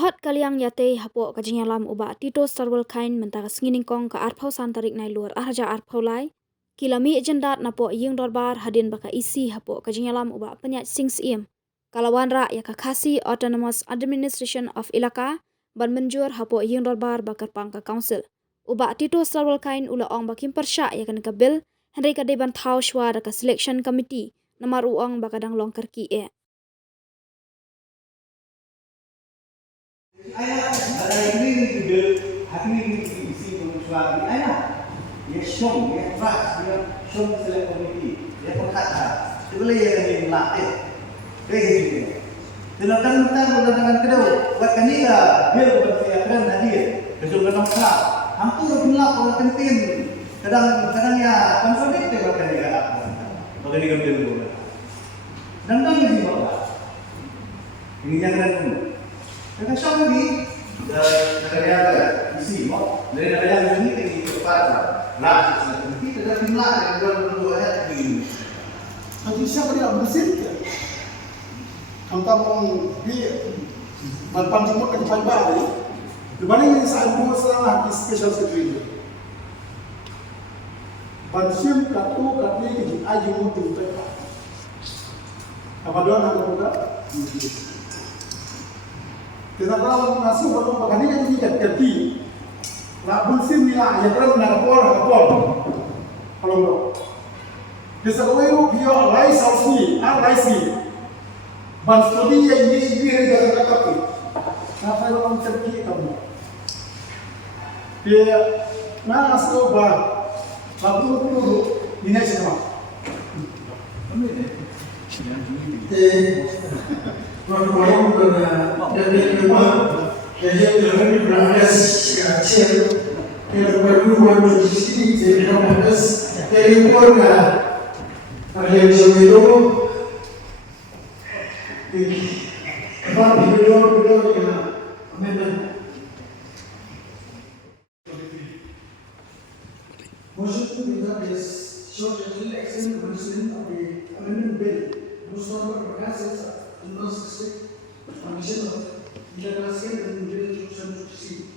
Sukhot kaliang yate hapo kajinyalam uba Tito Starwal kain mentaka sngining kong ka arpau santarik nai luar arja arpau lai. Kilami ejendat napo ying dorbar hadin baka isi hapo kajinyalam uba penyat sings iem. Kalawan ra ya kakasi Autonomous Administration of Ilaka ban menjur hapo ying dorbar bakar pangka council. Uba Tito Starwal kain ula ong bakim persya ya kan ka bil Henry ka deban thau shwa ka selection committee namar uong bakadang longkar ki e. Ayah, ada ini juga hati isi pengusulan ini ayah. Dia syong, dia trust, dia syong select committee, dia perkata. Itu boleh yang dia melatih. Kayak gitu. Tindakan kita menggunakan kedua. Buat kami lah, bil bersiapkan hadir. Besok kita nak. Hampir jumlah orang penting. Kadang ya kontradiktif bahkan dia. Bahkan dia bil juga. Dan ini bapak. Ini jangan dulu. Kita syok ni, negara isi, dari negara ini tinggi cepat lah. Kita dah timlah yang dua ayat ini. Nanti siapa dia bersih? Kamu di Malpan Timur kan paling baik. Dibanding ini saya dua salah di special secretary. Bansim katu kati aji mutu tu. Apa doa nak buka? Kita tahu nasib orang bagani yang tidak jadi. Nak bansim ni lah, yang perlu nak kapor. Kalau bisa kau itu dia lais ausni, laisi. Banstudi yang ini dari kaki. Apa yang orang cerki kamu? Dia mana masuk bah, lalu ini siapa? Orang dari rumah jadi orang berada kecil yang berdua di sini jadi orang dari keluarga ada yang itu apa video ya amen. Motion to withdraw is short and excellent condition of the amendment bill. Most of the processes do not sustain condition of legislation and bill to see.